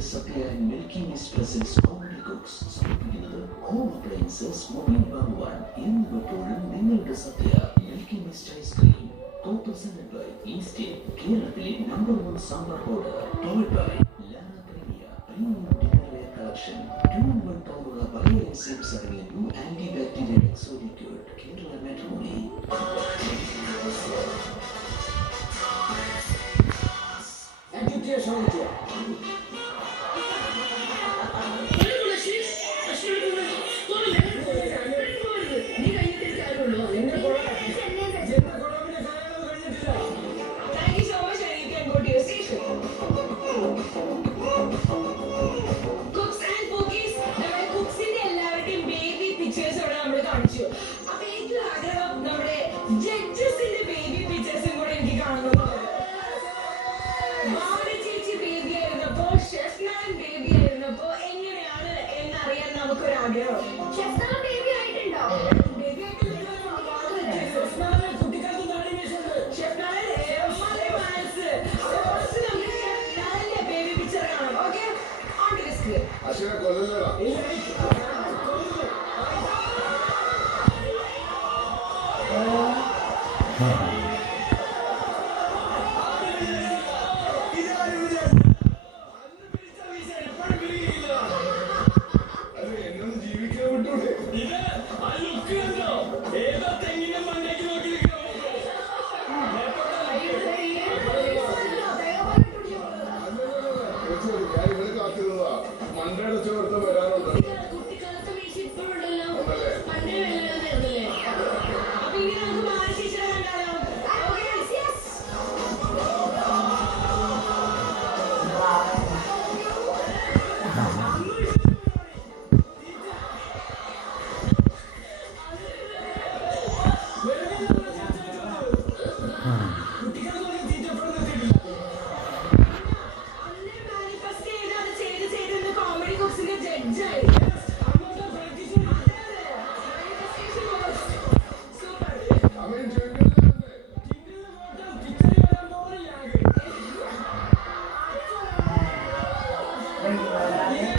Satya and Milky Mist presents Comedy Cooks. സമർപ്പിക്കുന്നത് home appliances mobile വാങ്ങുവാൻ എന്നിവപ്പോഴും നിങ്ങളുടെ സത്യ milky mist ice cream co-presented by Eastern കേരളത്തിലെ #1 sambar powder powered by Lana Premia Premium Dinnerware Collection 2-in-1 powder ബയോഎൻസൈംസ് അടങ്ങിയ new antibacterial എക്സോഡിക്യൂട്ട് Kerala മെട്രോണി Huh.